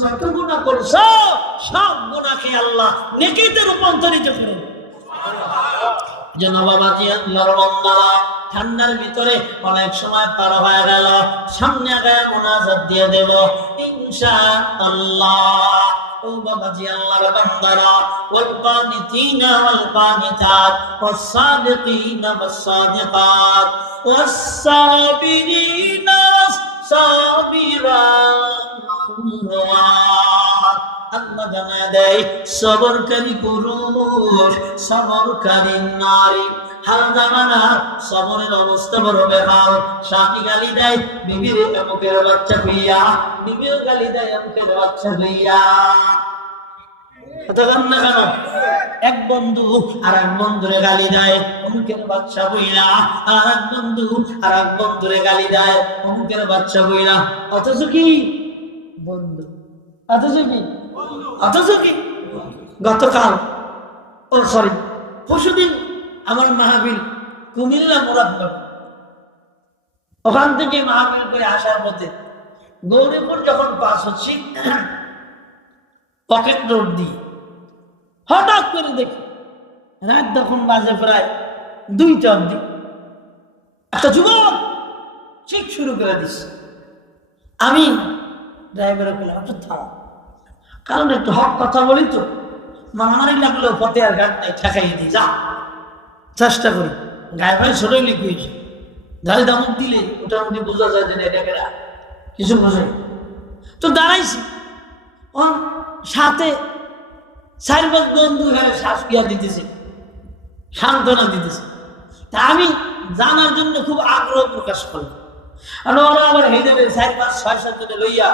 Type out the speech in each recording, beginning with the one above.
যত গুণা করছ সব গুণাকে আল্লাহ নেকিতে রূপান্তরিত ঠান্ডার ভিতরে অনেক সময় পার হয়ে গেল, সামনে গায়ে মোনাজাত দিয়ে দেব। ইনশাআল্লাহ। ও বাবাজি, আল্লাহর বান্দারা ওয়াল কানিতিনা ওয়াল কানিতাত ওয়াস সাদিকিনা সাবিরাত আল্লাহ জানা দেয়, সবরকারী পুরুষ, সবরকারী নারী। হাল জামানা, সবরের অবস্থা বড় বেহাল। স্বামী গালি দেয়, বিবির বাচ্চা হইয়া, বিবির গালি দেয় এমকের বাচ্চা হইয়া। এক বন্ধু আর এক বন্ধুরে গালি দেয়, অমুকের বাচ্চা বইলা আর এক বন্ধু আর এক বন্ধুরে গালি দেয়, অমুকের বাচ্চা বইলা অথচ কি? বন্ধু। অথচ কি? অথচ কি? গতকাল, ও সরি, পরশুদিন আমার মাহবিল কুমিল্লা মুরাদগঞ্জ ওখান থেকে মাহবিল করে আসার পথে গৌরীপুর যখন পাস হচ্ছি, পকেট রোড দিয়ে হঠাৎ করে দেখি, রাত তখন বাজে প্রায় দুইটা অব্দি একটা যুবক ঠিক শুরু করে দিস আমি ড্রাইভারে বললাম একটু থামো কারণ একটু হক কথা বলি তো। মারামারি লাগল পথে আর গাড়ি নাই ঠেকাই দিই যা। চেষ্টা করি। গায়ে ভাই ছোটই লিখুয়েছে গাড়ি দামক দিলে মোটামুটি বোঝা যায় যে এটা কিছু বোঝে তো দাঁড়াইছি। ও সাথে চার পাঁচ বন্ধু হয়ে শ্বাস পিয়া দিতেছে, সান্ত্বনা দিতেছে। তা আমি জানার জন্য খুব আগ্রহ প্রকাশ করলাম। আর ওরা আবার যাবে চার, পাঁচ, ছয়, সাত জনে লইয়া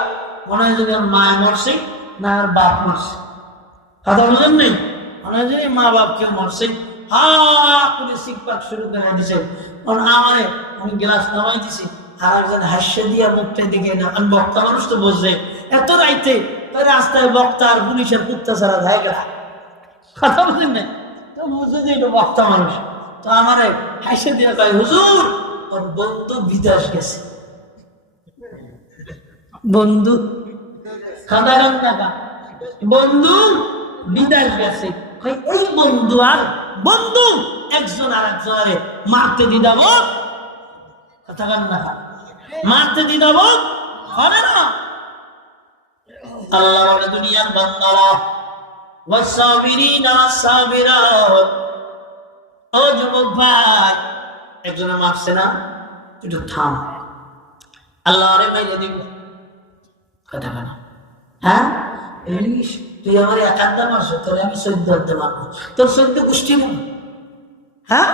মনে হয় যদি মায় মরছে না আর বাপ মরছে। কথা বুঝেন নেই? মনে হয় যদি মা বাপ কেউ মরছে। হা করে শিখপাক শুরু করে দিছে। কারণ আমারে আমি গ্লাস নামাই দিছি। আর একজন হাস্য দিয়া মুখটা দিকে না আমি বক্তা মানুষ তো বসবে এত রাইতে রাস্তায় বক্তা আর পুলিশের কুত্তা ছাড়া ধায় গেলা। কথা বুঝেন না তো বুঝে যে বক্তা মানুষ। তো আমারে হাসে দিয়ে কয়, হুজুর, ওর বন্ধু বিদেশ গেছে। বন্ধু? খাদা কান্দা বন্ধু বিদেশ গেছে। এই বন্ধু আর বন্ধু, একজন আর একজনের মারতে দিদাব কথা কান্দা মারতে দিদাব হবে না? আল্লাহ বলে দুনিয়ার বান্দারা ওয়াসাবিরিনা ওয়াসাবিরাত ও যুবক ভাই একজনে মারছে না একটু থাম আল্লাহ আরে মাইরে দিব কথা কেন হ্যাঁ ইলিশ তুই আমার একান্ত মারছো তোরে আমি সৈদ্য হতে পারবো তোর সৈদ্য গোষ্ঠী নেব হ্যাঁ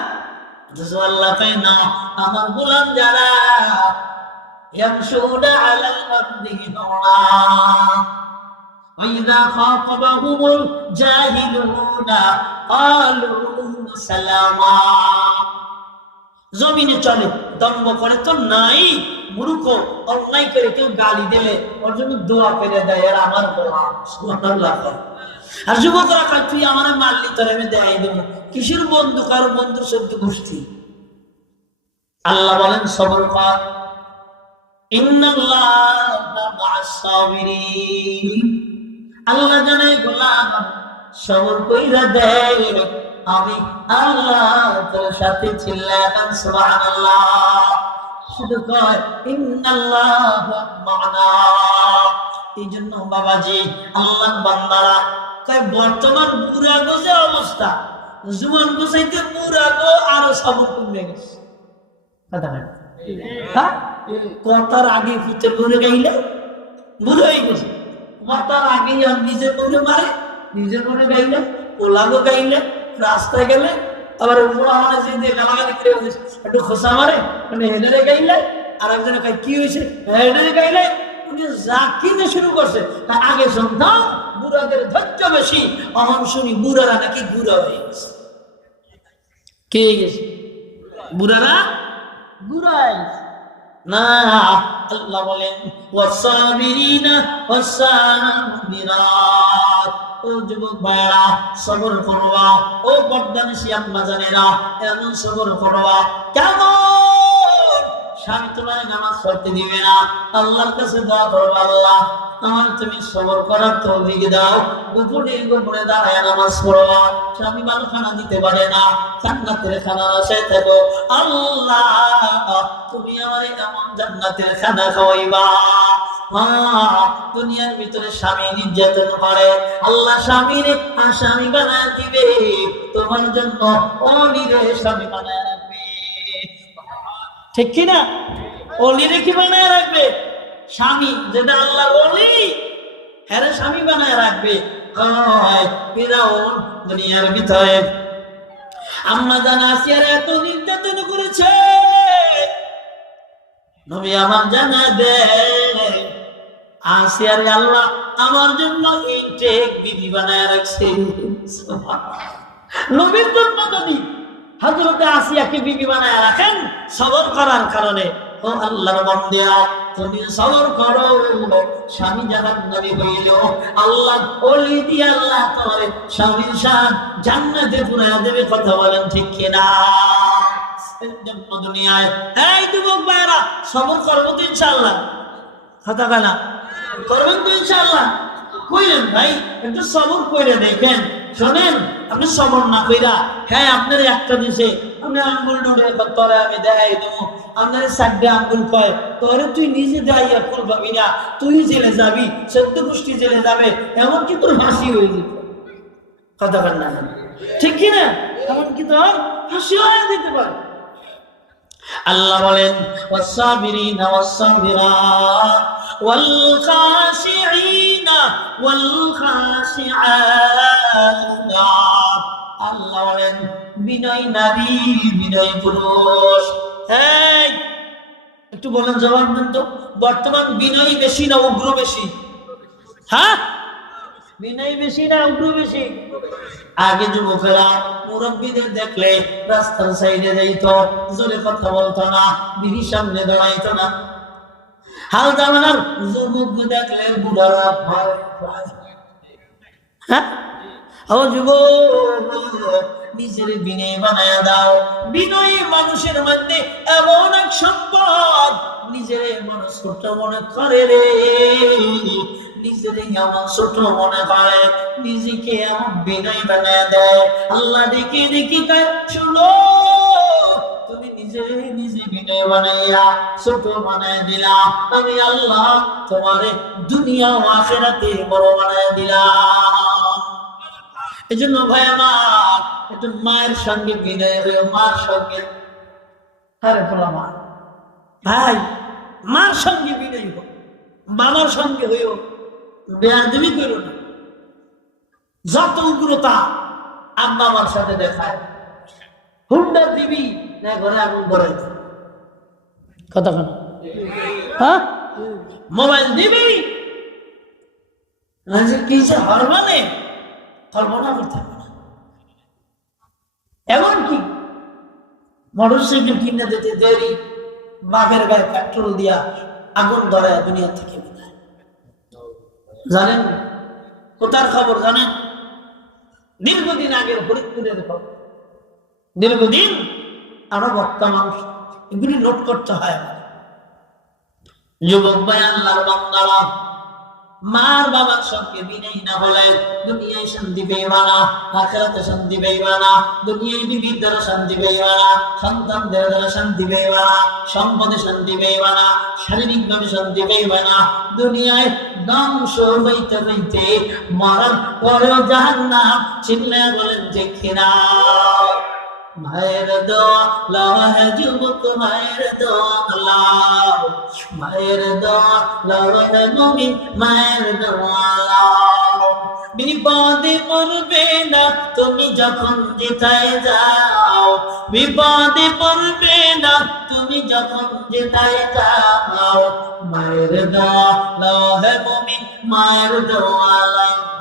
অথচ আল্লাহ পাই না আমার গোলাম যারা يمشون على الأرض هونا وإذا خاطبهم الجاهلون قالوا سلاما জমিনে চলে দম্ব করে তো নাই মূর্খ অন্যায় করে কেউ গালি দিলে ওর জন্য দোয়া করে দেয় আর আমার গোলাম সুবহানাল্লাহ আর যুবকরা কয় তুই আমার মারলি তোর আমি দেয় দেবো কিসের বন্ধু কারো বন্ধুর সদ্য গোষ্ঠী আল্লাহ বলেন সবর কর আল্লাহ জানে গোলাম সবর কইরা দেয়। আমি আল্লাহ তোর সাথে চিল্লাতাম সুবহানাল্লাহ। শুধু কয় ইন্নাল্লাহ মা'না। এই জন্য বাবাজি আল্লাহ বান্দারা কয় বর্তমান পুরা গো যে অবস্থা জুয়ান গোসাইতে পুরা গো আরও সবর কমে গেছে। কথা না হ্যাঁ? কথার আগে ভূতের ঘুরে গাইলে বুড়ো হয়ে গেছে। কথার আগে আর নিজের ঘুরে মারে, নিজের ঘুরে গাইলে ওলাগো গাইলে, রাস্তায় গেলে, আবার মানে যে দিয়ে গালাগালি করে একটু খোসা মারে মানে হেডারে গাইলে আর একজনে কি হয়েছে? হেডারে গাইলে, উনি কিনে শুরু করছে, তার আগে শুনতাম বুড়াদের ধৈর্য বেশি, অহন শুনি বুড়ারা নাকি বুড়া হয়ে গেছে। কে গেছে? বুড়ারা? বুড়া। না, আল্লাহ বলেন ওয়াসাবিরিনা ওয়াসাবিরাত ও যুবক ভাইরা সবর করবা। ও বর্দানি শিয়াম বাজানেরা এমন সবর কেমন স্বামী তোমার নামাজ পড়তে দিবে না। আল্লাহর কাছে দোয়া করব, আল্লাহ, আমার তুমি সবর করার তৌফিক দাও। গোপনে গোপনে দাঁড়ায় নামাজ পড়ো। স্বামী ভালো খানা দিতে পারে না। জান্নাতের খানা আশায় থাকো। আল্লাহ, তুমি আমার এমন জান্নাতের খানা খাওয়াইবা। দুনিয়ার ভিতরে স্বামী নির্যাতন করে। আল্লাহ স্বামীর স্বামী বানায় দিবে। তোমার জন্য অলিরে স্বামী বানায় ঠিক কি কিনা? অলিরে কি বানায় রাখবে। স্বামী, যেটা আল্লাহ অলি হ্যাঁ স্বামী বানায় রাখবে। দুনিয়ার ভিতরে। আম্মা জানা আসিয়ার এত নির্যাতন করেছে। নবী আমার জানা দে। আসিয়ার আল্লাহ আমার জন্য ইনটেক বিধি বানায় রাখছে। নবীর জন্য নবী হযরতে আসিয়াকে বিবি বানায় রাখেন সবর করার কারণে। ও আল্লাহর বান্দিয়া তুমি সবর করো। স্বামী জাহান নবী হইল। আল্লাহ ওলি দিয়ে আল্লাহ তোমার স্বামীর সাথ জান্নাতে পুরায়া দেবে, কথা বলেন ঠিক কিনা? দুনিয়ায়। এই যুবক ভাইরা সবর করব তো ইনশাআল্লাহ। কথা কানা করবেন তো ইনশাআল্লাহ। কইলেন ভাই, একটু সবর কইরে দেখেন। শোনেন, আপনি সবর না কইরা হ্যাঁ আপনার একটা দিছে। আপনি আঙ্গুল ডুবে তোরে আমি দেখাই দেবো। আপনার সাড্ডে আঙ্গুল কয়, তোরে তুই নিজে দাঁড়িয়ে ফুল পাবি না, তুই জেলে যাবি, সত্য গোষ্ঠী জেলে যাবে, এমনকি তোর হাসি হয়ে যেত কথা বল না ঠিক কি না? এমনকি তোর হাসি হয়ে যেতে পারে। আল্লাহ বলেন ওয়াসাবিরিনা ওয়াসাবিরাত ওয়াল খাশিআত আল্লাহ বলেন, বিনয় নারী, বিনয় পুরুষ। এই, একটু বলেন জবাব দেন তো। বর্তমান বিনয় বেশি না উগ্র বেশি? হ্যাঁ? বিনয় বেশি না উগ্র বেশি? আগে যুবকেরা মুরব্বীদের দেখলে রাস্তার সাইডে যাইত, জোরে কথা বলতো না বিড়ির সামনে দাঁড়াইতো না। হাল জামানার যুবক দেখলে বুড়ারা হ্যাঁ? যুবক, নিজের বিনয় বানায় দাও। বিনয়ী মানুষের মধ্যে এমন এক সম্পদ, নিজের মানুষ ছোট মনে করে রে। নিজের এমন ছোট মনে করে, নিজেকে এমন বিনয় বানায় দেয়। আল্লাহ দেখে দেখি তাই শুনো নিজে বানাইয়া ছোট আমি আল্লাহ তোমারে দুনিয়া মায়ের সঙ্গে বিনয় মার সঙ্গে। আরে ভাই, মার সঙ্গে বিনয় হোক বাবার সঙ্গে হইও, বেয়াদবি করো না। যত উগ্রতা আব্বা আমার সাথে দেখায়, হুন্ডা দিবি না ঘরে আগুন করে কথা কেন হ্যাঁ? মোবাইল দিবি? কি হরমানে কল্পনা করতে হবে না। এমন কি? মোটর সাইকেল কিনে দিতে দেরি বাঘের গায়ে পেট্রোল দিয়া আগুন ধরে দুনিয়া থেকে বিদায়। জানেন? কোথার খবর জানেন? দীর্ঘদিন আগের ফরিদপুরের খবর। দীর্ঘদিন আমরা বক্তা মানুষ, এগুলি নোট করতে হয়। যুবক ভাই, আল্লাহর বান্দারা, মার বাবার সঙ্গে বিনয় না হলে দুনিয়ায় শান্তি পেইবা না আখেরাতে শান্তি পেইবা না দুনিয়ায় বিবির দ্বারা শান্তি পেইবা না সন্তানদের দ্বারা শান্তি পেইবা না সম্পদে শান্তি পেইবা না শারীরিক ভাবে শান্তি পেইবা না দুনিয়ায় ধ্বংস হইতে হইতে মরার পরেও জাহান্নাম চিল্লা বলেন দেখি না মায়ের দোয়া, লহে যুবক মায়ের দোয়া লাও মায়ের দোয়া, লহে মায়ের দোয়া লাও বিপদে পড়বে না, তুমি যখন যেথায় যাও। বিপদে পড়বে না, তুমি যখন যেথায় যাও। মায়ের দোয়া, লহে মায়ের দোয়া লাও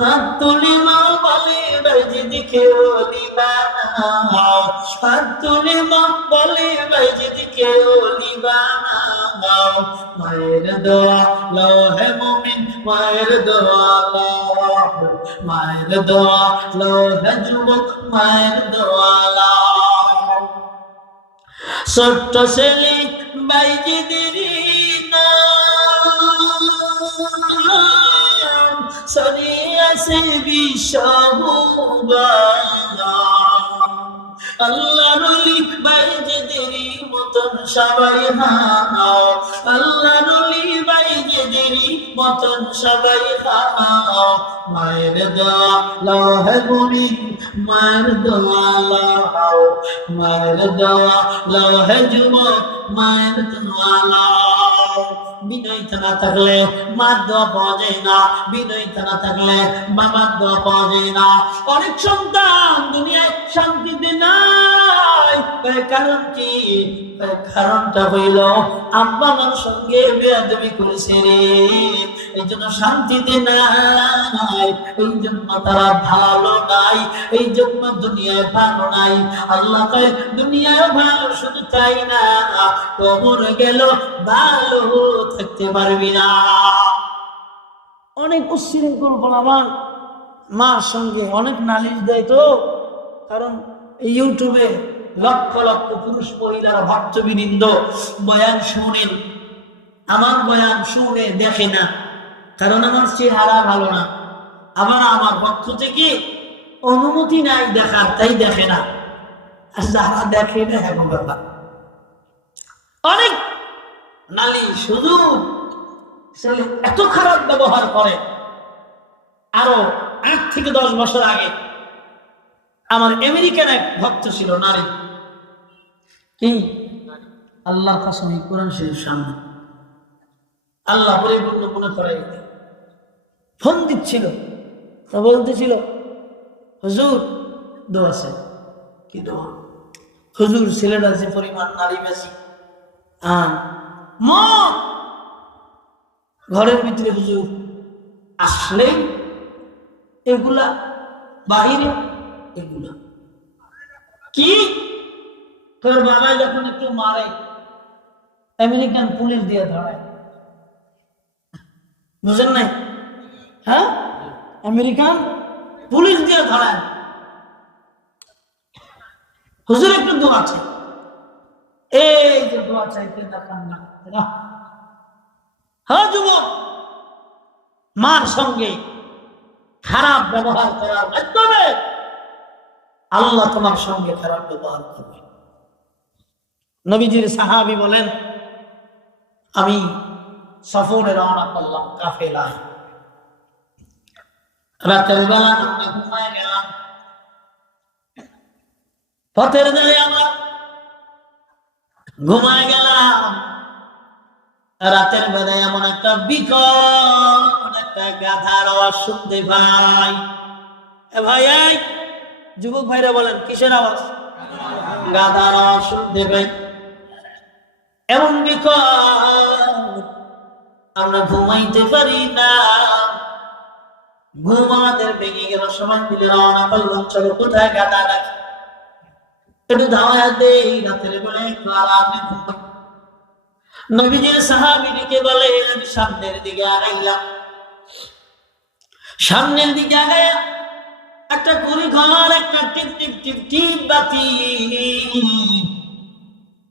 হাত তুলি মা বলে বাইজিদিকে ওলি বানাও হাত তুলি মা বলে বাইজিদিকে ওলি বানাও মায়ের দোয়া লও মুমিন, মায়ের দোয়া লও মায়ের দোয়া লও যুবক, মায়ের দোয়া লও ছোট্ট ছেলে বাইজিদিরি নাম। সরিয়াছে আল্লাহ রলি বাইজিদিরি মতন সবাই হাও আল্লাহ রলি বাইজিদিরি মতন সবাই হাও মায়ের দোয়া লও হে মুমিন, মায়ের দোয়া লও মায়ের দোয়া লও মায়ের দোয়া লও বিনয়িত না থাকলে মার দোয়া পাওয়া যায় না বিনয়িত না থাকলে বাবার দোয়া পাওয়া যায় না। অনেক সন্তান দুনিয়ায় শান্তিতে নাই। এর কারণ আমার ভালো নাই, এই জন্য দুনিয়ায় ভালো নাই। আল্লাহ দুনিয়ায় ভালো শুধু তাই না, কবর গেল, ভালো থাকতে পারবি না। অনেক উচ্ছৃঙ্খল বল আমার মার সঙ্গে অনেক নালিশ দেয় তো, কারণ ইউটিউবে লক্ষ লক্ষ পুরুষ মহিলারা ভক্তবিনিন্দ বয়ান শুনেন আমার বয়ান শুনে দেখে না। কারণ আমার চেহারা ভালো না। আবার আমার পক্ষ থেকে অনুমতি নাই দেখার, তাই দেখে না। যারা দেখে না এখন ব্যাপার। অনেক নালি শুধু এত খারাপ ব্যবহার করে। আরও আট থেকে দশ বছর আগে। আমার আমেরিকান এক ভক্ত ছিল, নারী। কি? আল্লাহ কাসম কোরআন শরীফ সামনে। আল্লাহ পরিপূর্ণ মনে করে, ফোন দিচ্ছিল, তা বলতেছিল, হুজুর, দোয়া আছে। কি দোয়া? হুজুর, ছেলেটা যে পরিমাণ নারী বেশি ঘরের ভিতরে হুজুর আসলেই এগুলা, বাহিরে এগুলা। কি? তোর বাবা যখন একটু মারে, আমেরিকান পুলিশ দিয়ে ধরায়। বুঝেন নাই? হ্যাঁ? আমেরিকান পুলিশ দিয়ে ধরায়। হুজুর একটু দোয়া চাই। এই যে দোয়া চাইতে দেখান না। হ্যাঁ যুবক? মার সঙ্গে খারাপ ব্যবহার করার মাধ্যমে আল্লাহ তোমার সঙ্গে খারাপ ব্যবহার করবে। নবীজির সাহাবি বলেন, আমি সফরে রওনা করলাম কাফেলায় রাতের বেলা আমরা ঘুমায় গেলাম। পথের দাঁড়িয়ে আমরা ঘুমায় গেলাম। রাতের বেলায় এমন একটা বিকল একটা গাধার আওয়াজ শুনতে এ ভাই যুবক ভাইরা বলেন, কিসের আওয়াজ? গাধার আওয়াজ শুনতে পাই। এমন আমরা ঘুমাইতে পারি না। ঘুম আমাদের ভেঙে গেল, সময় মিলে রওনা করলাম চলো কোথায় গাদা রাখি একটু ধাওয়া দেই, রাতের বেলা একটু আরামে ঘুমাই। নবীজির বলে, আমি সামনের দিকে আগাইলাম। সামনের দিকে আগাইয়া একটা কুড়ি ঘর, একটা টিপ টিপ টিপ টিপ বাতি।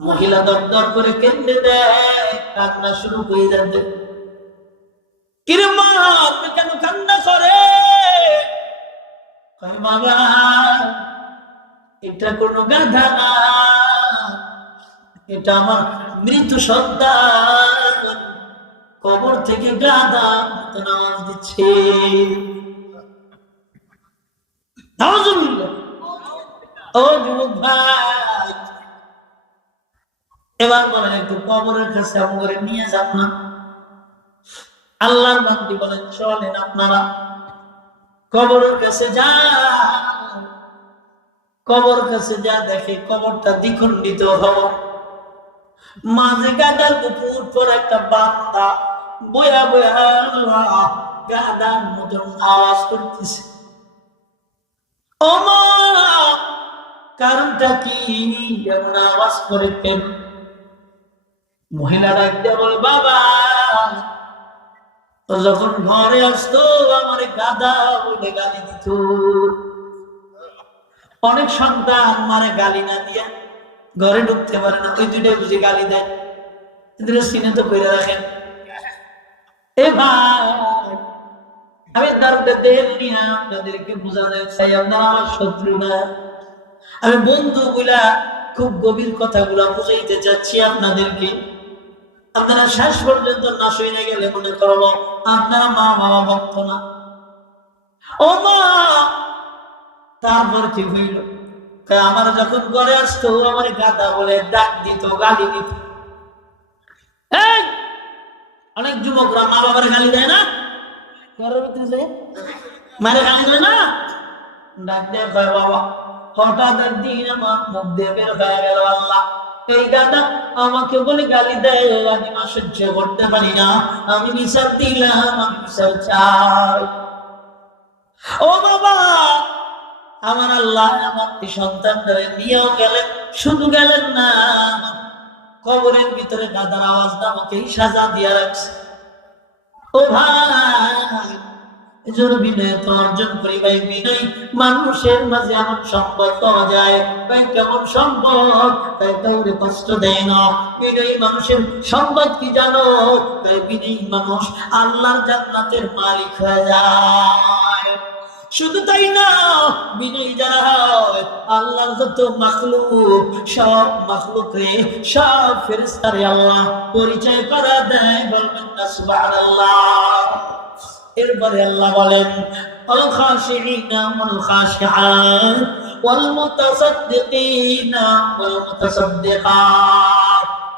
মহিলা দর দর করে কেন্দ্রে দেয়, কান্না শুরু হয়ে যাবে কিরে মা আপনি কেন কান্না করে? বাবা, এটা কোনো গাধা না, এটা আমার মৃত সন্তান। কবর থেকে গাধা মতন দিচ্ছে। ও যুবক ভাই এবার বলেন, একটু কবরের কাছে করে নিয়ে যান না। আল্লাহর বান্দি বলেন, চলেন আপনারা কবরের কাছে যান। কবর কাছে যা দেখে কবরটা দ্বিখণ্ডিত হব মাঝে গাদার উপর পর একটা বান্দা বয়া বয়া গাদার মতন আওয়াজ করতেছে। কারণটা কি? এমন আওয়াজ করে কেন? মহিলারা একটা বলে, বাবা যখন ঘরে আসতো, আমার গাদা বলে গালি দিত। অনেক সন্তান মারে গালি না দিয়া ঘরে ঢুকতে পারে না, ওই দুইটাই বুঝে গালি দেয়। এদের সিনে তো করে রাখেন। এ ভাই আমি দারুটা দেন নিয়ে আপনাদেরকে বোঝাতে চাই, আপনারা আমার শত্রু না। আমি বন্ধু গুলা খুব গভীর কথাগুলা বুঝাইতে চাচ্ছি আপনাদেরকে। আপনারা শেষ পর্যন্ত না শুনে গেলে মনে করব আপনারা মা, বাবা ভক্ত না। ও মা! তারপর কি হইল? আমার যখন ঘরে আসতো আমার গাদা বলে ডাক দিত, গালি দিত। অনেক যুবকরা মা বাবার গালি দেয় না? ঘরের ভিতরে মারে গালি দেয় না? ডাক দেয় বাবা, হঠাৎ একদিন আমার মুখ দিয়ে বের হয়ে গেল আল্লাহ। আমাকে বলে গালি দেয়, আমি মা সহ্য করতে পারি না। আমি দিলাম, আমি চাই। ও বাবা, আমার আল্লাহ আমার সন্তানদের নিয়েও গেলেন, শুধু গেলেন না, কবরের ভিতরে দাদার আওয়াজ আমাকে সাজা দিয়া রাখছে। ও ভাই মানুষের মাঝে এমন সম্পদ পাওয়া যায় কেমন সম্পদ? তাই কষ্ট দেয় না। মানুষের সম্পদ কি জানো? তাই মানুষ আল্লাহর জান্নাতের মালিক হয়ে যায়। শুধু তাই না, বিনয়ী যারা হয় যত মাখলুক, সব মাখলুক রে সব আল্লাহ পরিচয় করা দেয় বলবেন না এরপরে আল্লাহ বলেন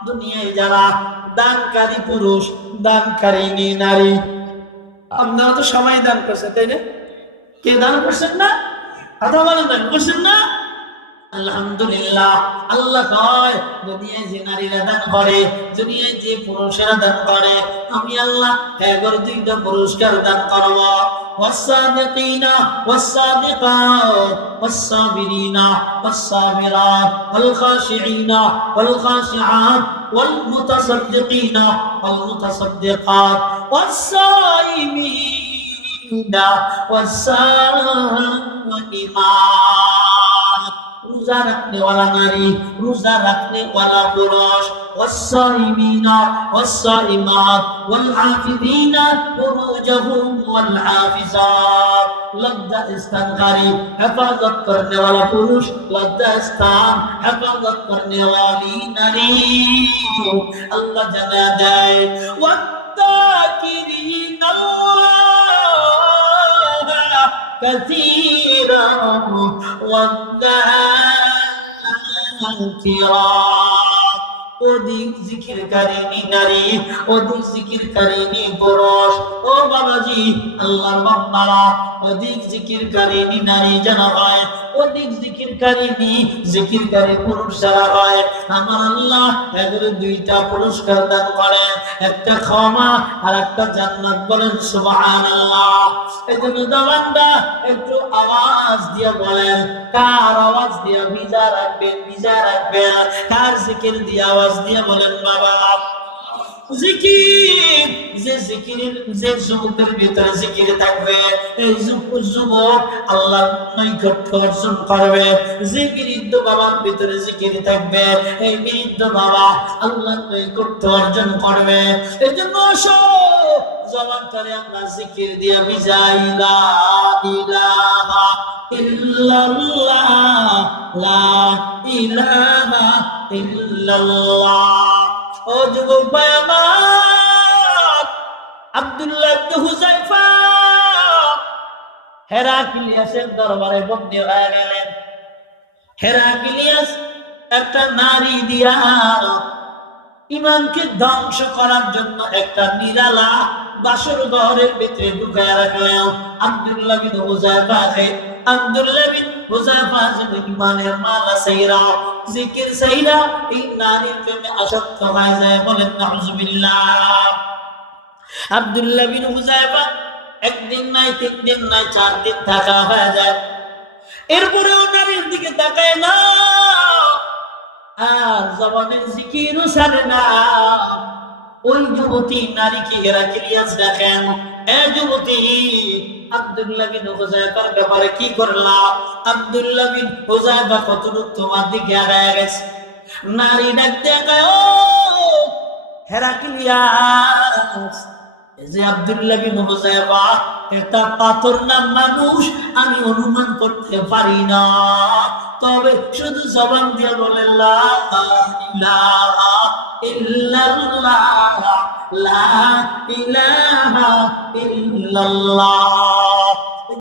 দুনিয়ায় যারা দানকারী পুরুষ, দানকারী নারী, আপনারা তো সময় দান করছেন, তাই না? কে দান করছেন না? কথা বলেন, দান করছেন না? আলহামদুলিল্লাহ আল্লাহ কয় দুনিয়ায় যে নারীরা দান করে দুনিয়ায় যে পুরুষেরা দান করে আমি আল্লাহ এগার দুইটা পুরস্কার দান করব والصادقين والصادقات والصابرين والصابرات والخاشعين والخاشعات والمتصدقين والمتصدقات والصائمين والصائمات रोजा रखने वाला नारी रोजा रखने والصائمين والصائمات والحافظين فروجهم والحافظات. لدى استنغاري حفاظت करने ولا पुरुष لدى स्थान हिफाजत करने वाली नारी अल्लाह जना दे والذاكرين الله كثيرا. والذاكرين والذاكرات অধিক নারী, অধিক পুরুষ। ও বাবাজি আল্লাহ অধিক নারী জানা হয়, অধিক পুরুষ যারা হয়। আমার আল্লাহ এদের দুইটা পুরস্কার দান করেন, একটা ক্ষমা আর একটা জান্নাত বলেন এজন্য দাবান্দা একটু আওয়াজ দিয়ে বলেন, কার আওয়াজ দিয়ে ভিজা রাখবেন ভিজা রাখবেন, কার জিকির দিয়ে দিয়ে বলেন, বাবা, জিকির। যে জিকিরের, যে যুবকের ভিতরে জিকির থাকবে, এই যুবক আল্লাহ নৈকট্য অর্জন করবে। যে বৃদ্ধ বাবার ভিতরে জিকির থাকবে, এই বৃদ্ধ বাবা আল্লাহ নৈকট্য অর্জন করবে। এই জন্য সব জবান করে আমরা জিকির দিয়ে বিজাই লা ইলাহা ইল্লাল্লাহ, লা ইলাহা দরবারে হয়ে গেলেন। একটা নারী দিয়া ইমানকে ধ্বংস করার জন্য একটা নিরালা বাসর ঘরের ভিতরে ঢুকায় রাখলেও আব্দুল্লাহ বিন হুজাইফাকে আব্দুল্লাহ বিন যেন ইমানের মালা জিকির এই নারীর বলেন একদিন নাই তিন দিন নাই চার দিন থাকা হয়ে যায়। এরপরেও দিকে তাকায় না। আর জবানের জিকিরও ছাড়ে না। ওই যুবতী নারীকে হেরাকিলিয়াস দেখেন। এ যুবতী আব্দুল্লাহ বিন হুজাইফার ব্যাপারে কি করলাম আব্দুল্লাহ বিন হুজাইফা কতটুকু তোমার দিকে আগায় গেছে? নারী ডাকতে হেরাকিলিয়াস যে আব্দুল্লাহ বিন হুজাইফা এটা পাথর না মানুষ, আমি অনুমান করতে পারি না। তবে শুধু জবান দিয়ে বলে, লা ইলাহা ইল্লাল্লাহ, লা ইলাহা ইল্লাল্লাহ।